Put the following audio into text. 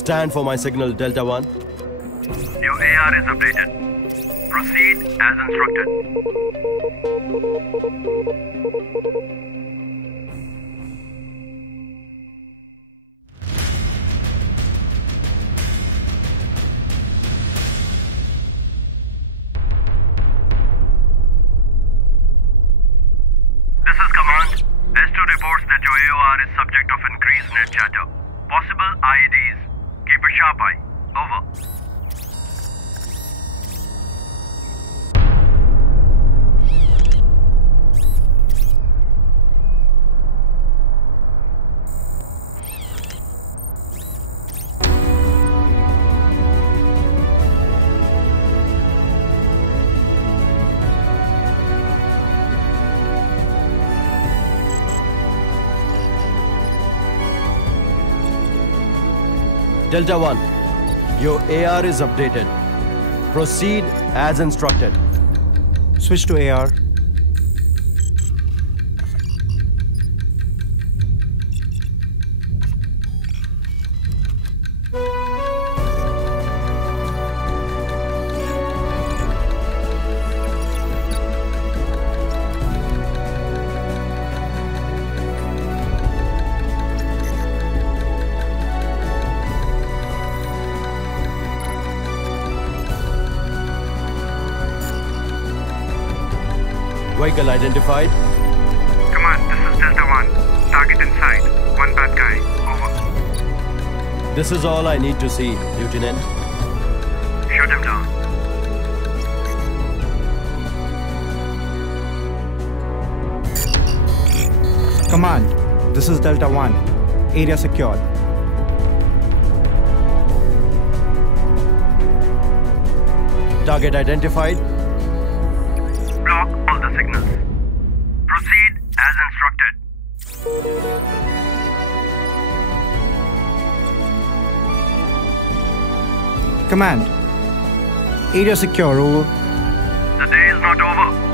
Stand for my signal, Delta 1. Your AR is updated. Proceed as instructed. This is Command. S2 reports that your AOR is subject of increased net chatter. Possible IEDs. Keep a sharp eye. Over. Delta 1, your AR is updated. Proceed as instructed. Switch to AR. Vehicle identified. Command, this is Delta 1. Target in sight. One bad guy. Over. This is all I need to see, Lieutenant. Shoot him down. Command, this is Delta 1. Area secured. Target identified. Block all the signals. Proceed as instructed. Command, area secure, over. The day is not over.